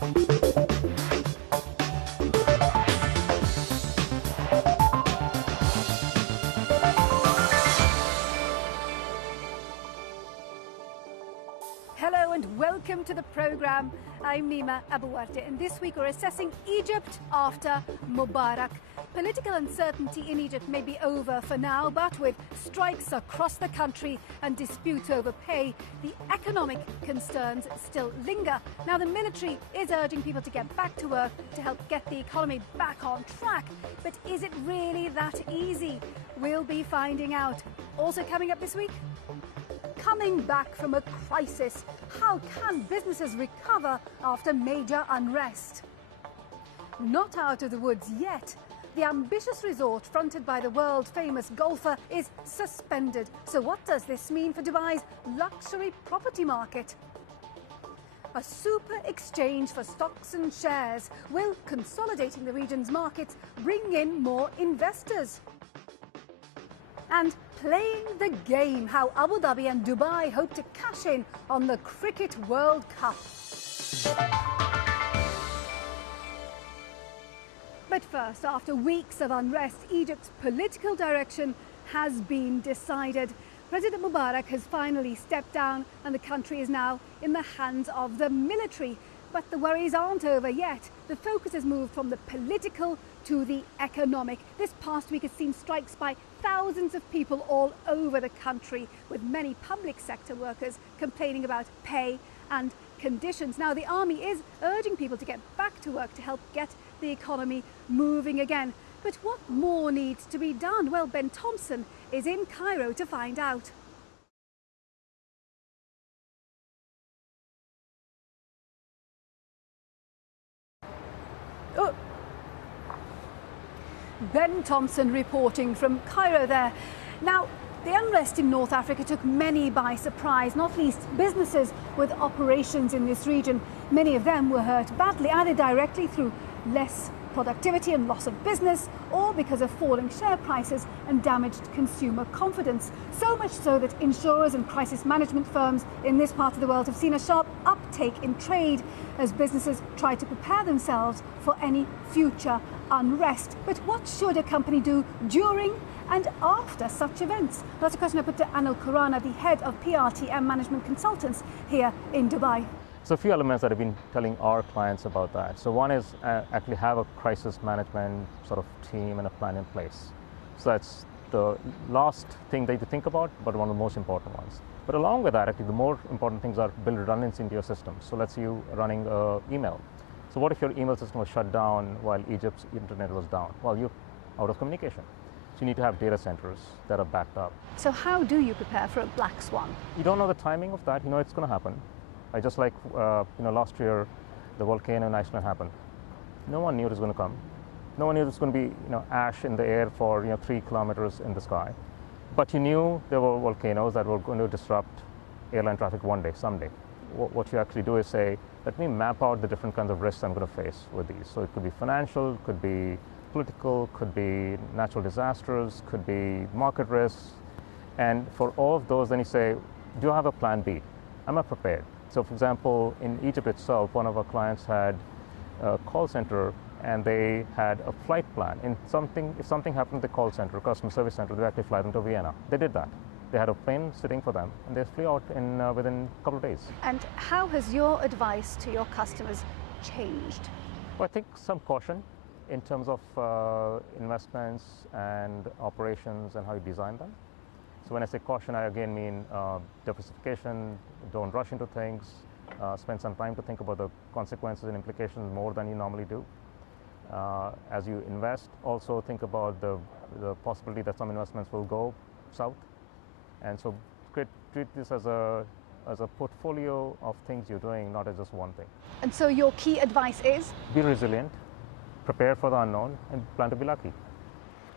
Hello and welcome to the programme. I'm Nima Abouarte, and this week we're assessing Egypt after Mubarak. Political uncertainty in Egypt may be over for now, but with strikes across the country and disputes over pay, the economic concerns still linger. Now, the military is urging people to get back to work to help get the economy back on track. But is it really that easy? We'll be finding out. Also coming up this week, coming back from a crisis, how can businesses recover after major unrest? Not out of the woods yet. The ambitious resort fronted by the world-famous golfer is suspended. So what does this mean for Dubai's luxury property market? A super exchange for stocks and shares. Will consolidating the region's markets bring in more investors? And playing the game, how Abu Dhabi and Dubai hope to cash in on the Cricket World Cup. But first, after weeks of unrest, Egypt's political direction has been decided. President Mubarak has finally stepped down and the country is now in the hands of the military. But the worries aren't over yet. The focus has moved from the political to the economic. This past week has seen strikes by thousands of people all over the country, with many public sector workers complaining about pay and conditions. Now, the army is urging people to get back to work to help get the economy moving again. But what more needs to be done? Well, Ben Thompson is in Cairo to find out. Oh. Ben Thompson reporting from Cairo there. Now, the unrest in North Africa took many by surprise, not least businesses with operations in this region. Many of them were hurt badly, either directly through less productivity and loss of business, or because of falling share prices and damaged consumer confidence. So much so that insurers and crisis management firms in this part of the world have seen a sharp uptake in trade as businesses try to prepare themselves for any future unrest. But what should a company do during and after such events? That's a question I put to Anil Khurana, the head of PRTM Management Consultants here in Dubai. So a few elements that I've been telling our clients about that. So one is actually have a crisis management sort of team and a plan in place. So that's the last thing that you think about, but one of the most important ones. But along with that, actually the more important things are build redundancy into your system. So let's say you running email. So what if your email system was shut down while Egypt's internet was down? Well, you're out of communication. So you need to have data centers that are backed up. So how do you prepare for a black swan? You don't know the timing of that. You know it's going to happen. Just like last year, the volcano in Iceland happened. No one knew it was going to come. No one knew it was going to be ash in the air for 3 kilometers in the sky. But you knew there were volcanoes that were going to disrupt airline traffic one day, someday. What you actually do is say, let me map out the different kinds of risks I'm going to face with these. So it could be financial, could be political, could be natural disasters, could be market risks. And for all of those, then you say, do I have a plan B? Am I prepared? So for example, in Egypt itself, one of our clients had a call center and they had a flight plan. If something happened at the call center, customer service center, they actually fly them to Vienna. They did that. They had a plane sitting for them and they flew out within a couple of days. And how has your advice to your customers changed? Well, I think some caution in terms of investments and operations and how you design them. So when I say caution, I again mean diversification, don't rush into things, spend some time to think about the consequences and implications more than you normally do. As you invest, also think about the possibility that some investments will go south. And so treat this as a portfolio of things you're doing, not as just one thing. And so your key advice is? Be resilient, prepare for the unknown, and plan to be lucky.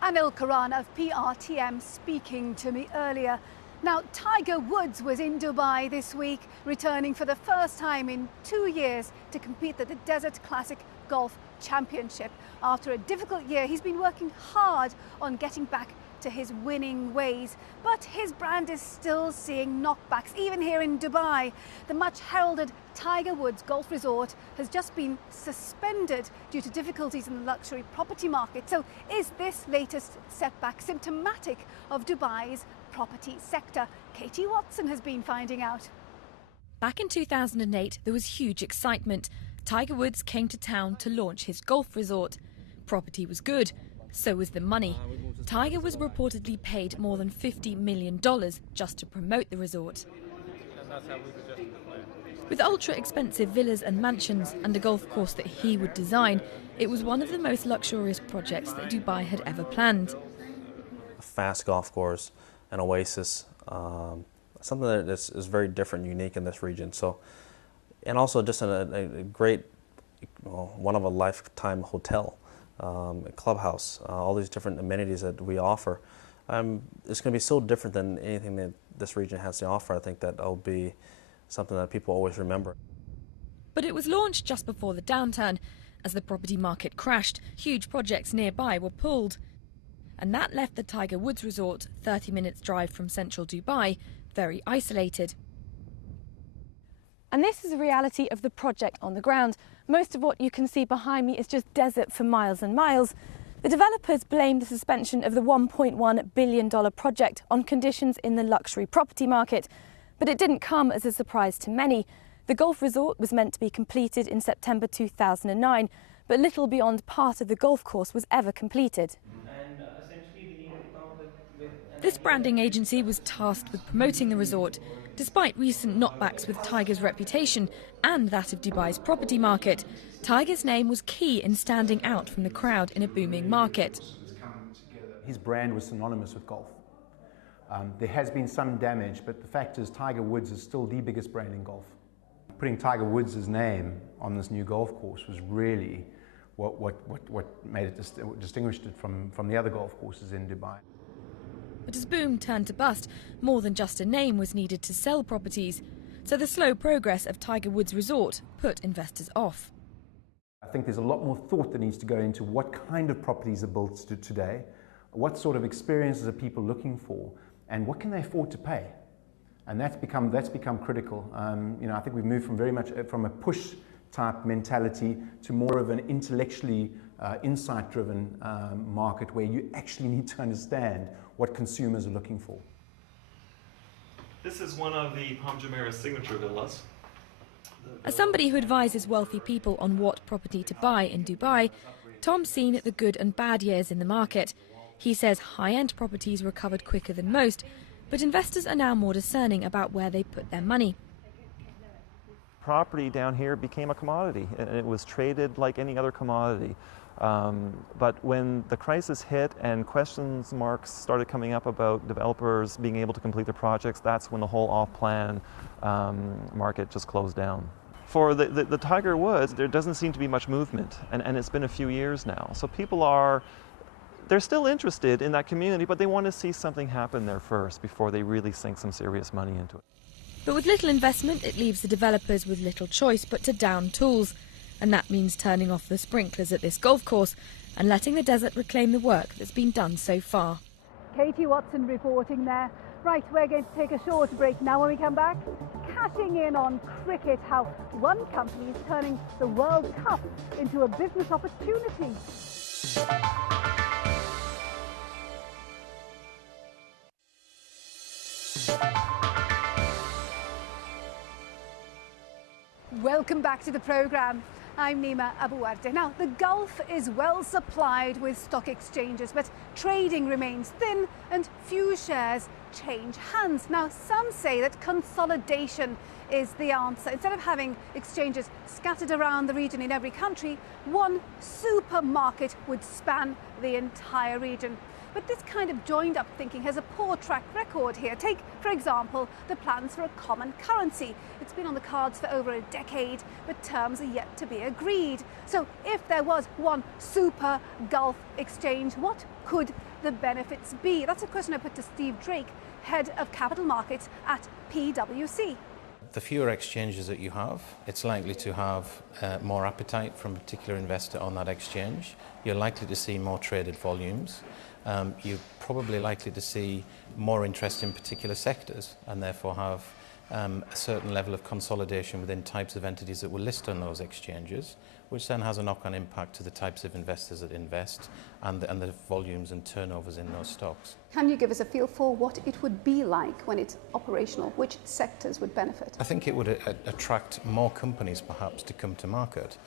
Anil Khurana of PRTM speaking to me earlier. Now, Tiger Woods was in Dubai this week, returning for the first time in 2 years to compete at the Desert Classic Golf Championship. After a difficult year, he's been working hard on getting back to his winning ways. But his brand is still seeing knockbacks, even here in Dubai. The much heralded Tiger Woods Golf Resort has just been suspended due to difficulties in the luxury property market. So is this latest setback symptomatic of Dubai's property sector? Katie Watson has been finding out. Back in 2008, there was huge excitement. Tiger Woods came to town to launch his golf resort. Property was good, so was the money. Tiger was reportedly paid more than $50 million just to promote the resort. With ultra-expensive villas and mansions and a golf course that he would design, it was one of the most luxurious projects that Dubai had ever planned. A fast golf course, an oasis, something that is very different, unique in this region. So, and also just a great, one of a lifetime hotel, a clubhouse, all these different amenities that we offer. It's going to be so different than anything that this region has to offer. I think that will be something that people always remember. But it was launched just before the downturn. As the property market crashed, huge projects nearby were pulled. And that left the Tiger Woods Resort, 30 minutes drive from central Dubai, very isolated. And this is the reality of the project on the ground. Most of what you can see behind me is just desert for miles and miles. The developers blamed the suspension of the $1.1 billion project on conditions in the luxury property market. But it didn't come as a surprise to many. The golf resort was meant to be completed in September 2009, but little beyond part of the golf course was ever completed. This branding agency was tasked with promoting the resort, despite recent knockbacks with Tiger's reputation and that of Dubai's property market. Tiger's name was key in standing out from the crowd in a booming market. His brand was synonymous with golf. There has been some damage, but the fact is Tiger Woods is still the biggest brand in golf. Putting Tiger Woods' name on this new golf course was really what made it distinguished it from the other golf courses in Dubai. But as boom turned to bust, more than just a name was needed to sell properties. So the slow progress of Tiger Woods Resort put investors off. I think there's a lot more thought that needs to go into what kind of properties are built today, what sort of experiences are people looking for, and what can they afford to pay. And that's become critical. I think we've moved from very much from a push type mentality to more of an intellectually insight-driven market where you actually need to understand what consumers are looking for. This is one of the Palm Jumeirah signature villas. As somebody who advises wealthy people on what property to buy in Dubai, Tom's seen the good and bad years in the market. He says high-end properties recovered quicker than most, but investors are now more discerning about where they put their money. Property down here became a commodity, and it was traded like any other commodity. But when the crisis hit and question marks started coming up about developers being able to complete their projects, that's when the whole off-plan market just closed down. For the Tiger Woods, there doesn't seem to be much movement, and it's been a few years now. So people they're still interested in that community, but they want to see something happen there first before they really sink some serious money into it. But with little investment, it leaves the developers with little choice but to down tools. And that means turning off the sprinklers at this golf course and letting the desert reclaim the work that's been done so far. Katie Watson reporting there. Right, we're going to take a short break now. When we come back, cashing in on cricket, how one company is turning the World Cup into a business opportunity. Welcome back to the programme. I'm Nima Abuarte. Now, the Gulf is well supplied with stock exchanges, but trading remains thin and few shares change hands. Now, some say that consolidation is the answer. Instead of having exchanges scattered around the region in every country, one supermarket would span the entire region. But this kind of joined-up thinking has a poor track record here. Take, for example, the plans for a common currency. It's been on the cards for over a decade, but terms are yet to be agreed. So if there was one super Gulf exchange, what could the benefits be? That's a question I put to Steve Drake, Head of Capital Markets at PwC. The fewer exchanges that you have, it's likely to have more appetite from a particular investor on that exchange. You're likely to see more traded volumes. you're probably likely to see more interest in particular sectors and therefore have a certain level of consolidation within types of entities that will list on those exchanges, which then has a knock-on impact to the types of investors that invest and the volumes and turnovers in those stocks. Can you give us a feel for what it would be like when it's operational? Which sectors would benefit? I think it would attract more companies perhaps to come to market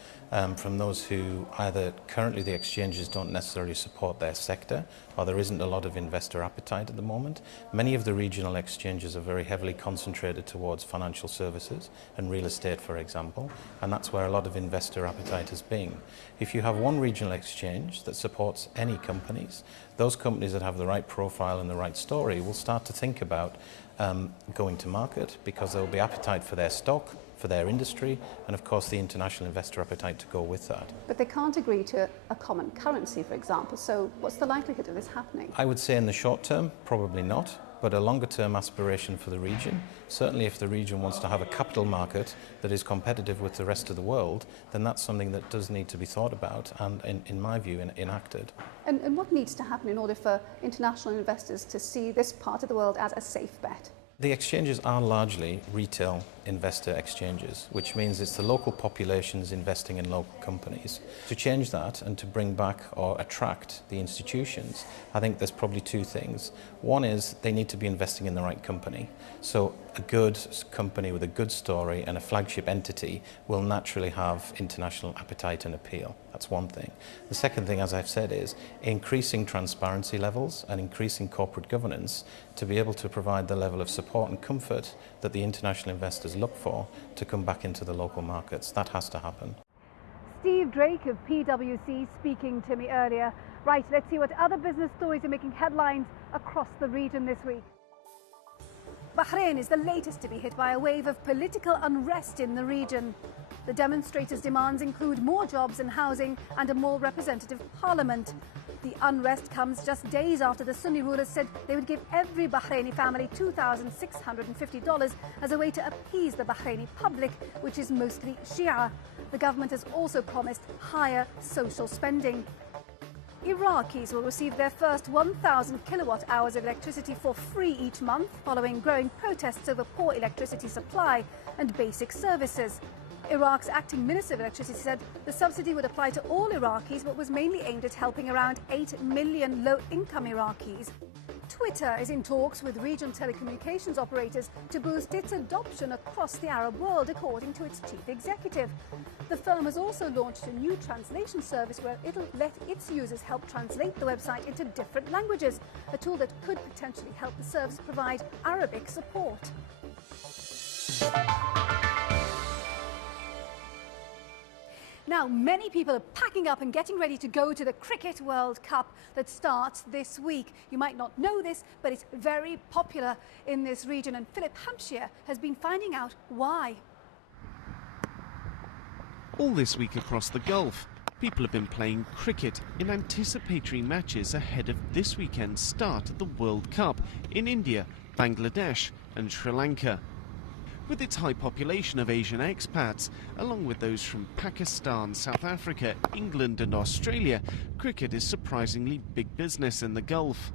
from those who either currently the exchanges don't necessarily support their sector or there isn't a lot of investor appetite at the moment. Many of the regional exchanges are very heavily concentrated towards financial services and real estate, for example, and that's where a lot of investor appetite has been. If you have one regional exchange that supports any companies, those companies that have the right profile and the right story will start to think about going to market because there will be appetite for their stock, for their industry, and of course the international investor appetite to go with that. But they can't agree to a common currency, for example, so what's the likelihood of this happening? I would say in the short term, probably not, but a longer term aspiration for the region. Certainly if the region wants to have a capital market that is competitive with the rest of the world, then that's something that does need to be thought about and, in my view, enacted. And what needs to happen in order for international investors to see this part of the world as a safe bet? The exchanges are largely retail investor exchanges, which means it's the local populations investing in local companies. To change that and to bring back or attract the institutions, I think there's probably two things. One is they need to be investing in the right company. So a good company with a good story and a flagship entity will naturally have international appetite and appeal. That's one thing. The second thing, as I've said, is increasing transparency levels and increasing corporate governance to be able to provide the level of support and comfort that the international investors look for to come back into the local markets. That has to happen. Steve Drake of PwC speaking to me earlier. Right, let's see what other business stories are making headlines across the region this week. Bahrain is the latest to be hit by a wave of political unrest in the region. The demonstrators' demands include more jobs and housing and a more representative parliament. The unrest comes just days after the Sunni rulers said they would give every Bahraini family $2,650 as a way to appease the Bahraini public, which is mostly Shia. The government has also promised higher social spending. Iraqis will receive their first 1,000 kilowatt hours of electricity for free each month following growing protests over poor electricity supply and basic services. Iraq's acting Minister of Electricity said the subsidy would apply to all Iraqis but was mainly aimed at helping around 8 million low-income Iraqis. Twitter is in talks with regional telecommunications operators to boost its adoption across the Arab world, according to its chief executive. The firm has also launched a new translation service where it'll let its users help translate the website into different languages, a tool that could potentially help the service provide Arabic support. Now, many people are packing up and getting ready to go to the Cricket World Cup that starts this week. You might not know this, but it's very popular in this region, and Philip Hampshire has been finding out why. All this week across the Gulf, people have been playing cricket in anticipatory matches ahead of this weekend's start of the World Cup in India, Bangladesh and Sri Lanka. With its high population of Asian expats, along with those from Pakistan, South Africa, England and Australia, cricket is surprisingly big business in the Gulf.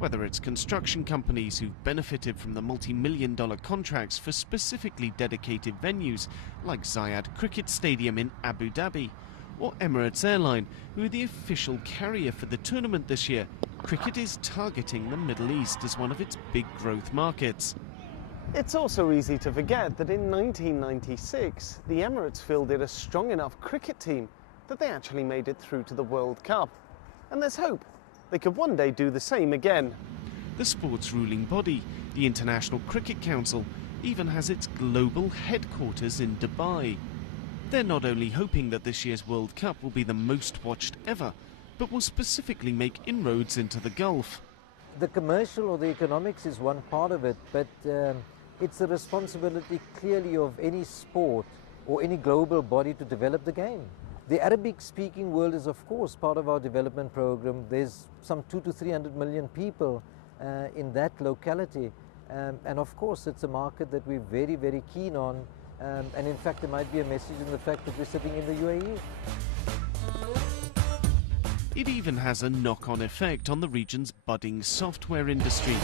Whether it's construction companies who've benefited from the multi-million-dollar contracts for specifically dedicated venues, like Zayed Cricket Stadium in Abu Dhabi, or Emirates Airline, who are the official carrier for the tournament this year, cricket is targeting the Middle East as one of its big growth markets. It's also easy to forget that in 1996, the Emirates fielded a strong enough cricket team that they actually made it through to the World Cup. And there's hope they could one day do the same again. The sport's ruling body, the International Cricket Council, even has its global headquarters in Dubai. They're not only hoping that this year's World Cup will be the most watched ever, but will specifically make inroads into the Gulf. The commercial or the economics is one part of it, but it's the responsibility clearly of any sport or any global body to develop the game. The Arabic-speaking world is, of course, part of our development program. There's some 200 to 300 million people in that locality. And, of course, it's a market that we're very, very keen on. And, in fact, there might be a message in the fact that we're sitting in the UAE. It even has a knock-on effect on the region's budding software industry.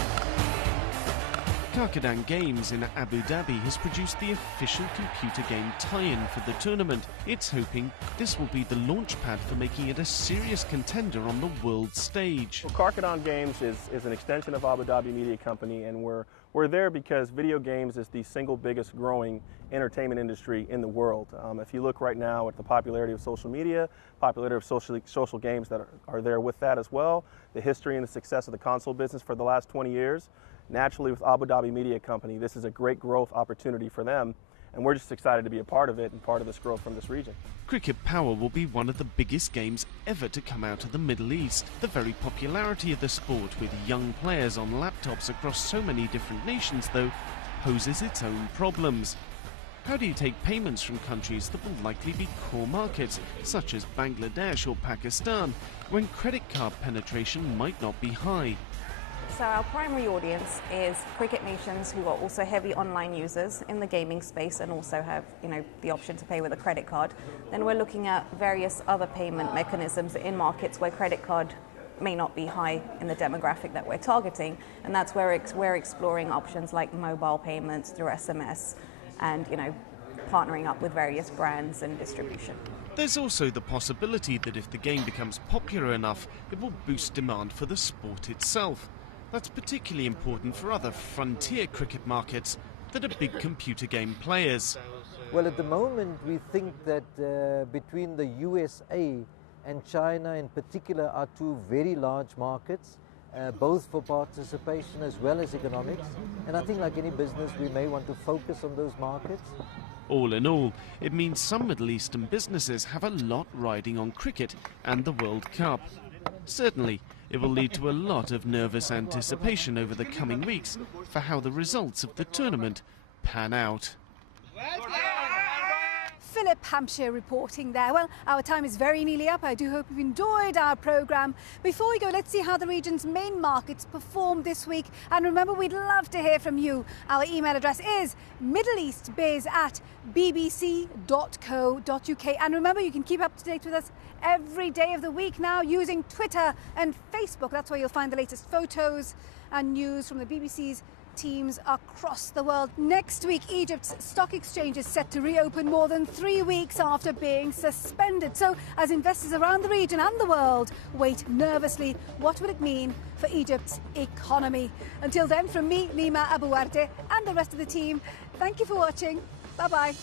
Karkadan Games in Abu Dhabi has produced the official computer game tie-in for the tournament. It's hoping this will be the launchpad for making it a serious contender on the world stage. Well, Karkadan Games is an extension of Abu Dhabi Media Company, and we're there because video games is the single biggest growing entertainment industry in the world. If you look right now at the popularity of social media, popularity of social games that are there with that as well, the history and the success of the console business for the last 20 years, naturally with Abu Dhabi Media Company, this is a great growth opportunity for them, and we're just excited to be a part of it and part of this growth from this region. Cricket Power will be one of the biggest games ever to come out of the Middle East. The very popularity of the sport with young players on laptops across so many different nations, though, poses its own problems. How do you take payments from countries that will likely be core markets, such as Bangladesh or Pakistan, when credit card penetration might not be high? So our primary audience is cricket nations who are also heavy online users in the gaming space and also have, the option to pay with a credit card. Then we're looking at various other payment mechanisms in markets where credit card may not be high in the demographic that we're targeting, and that's where we're exploring options like mobile payments through SMS and, partnering up with various brands and distribution. There's also the possibility that if the game becomes popular enough, it will boost demand for the sport itself. That's particularly important for other frontier cricket markets that are big computer game players. Well, at the moment, we think that between the USA and China in particular are two very large markets, both for participation as well as economics. And I think like any business, we may want to focus on those markets. All in all, it means some Middle Eastern businesses have a lot riding on cricket and the World Cup. Certainly, it will lead to a lot of nervous anticipation over the coming weeks for how the results of the tournament pan out. Philip Hampshire reporting there. Well, our time is very nearly up. I do hope you've enjoyed our programme. Before we go, let's see how the region's main markets performed this week. And remember, we'd love to hear from you. Our email address is middleeastbiz@bbc.co.uk. And remember, you can keep up to date with us every day of the week now using Twitter and Facebook. That's where you'll find the latest photos and news from the BBC's teams across the world. Next week, Egypt's stock exchange is set to reopen more than 3 weeks after being suspended. So, as investors around the region and the world wait nervously, what will it mean for Egypt's economy? Until then, from me, Nima Abouarte, and the rest of the team, thank you for watching. Bye-bye.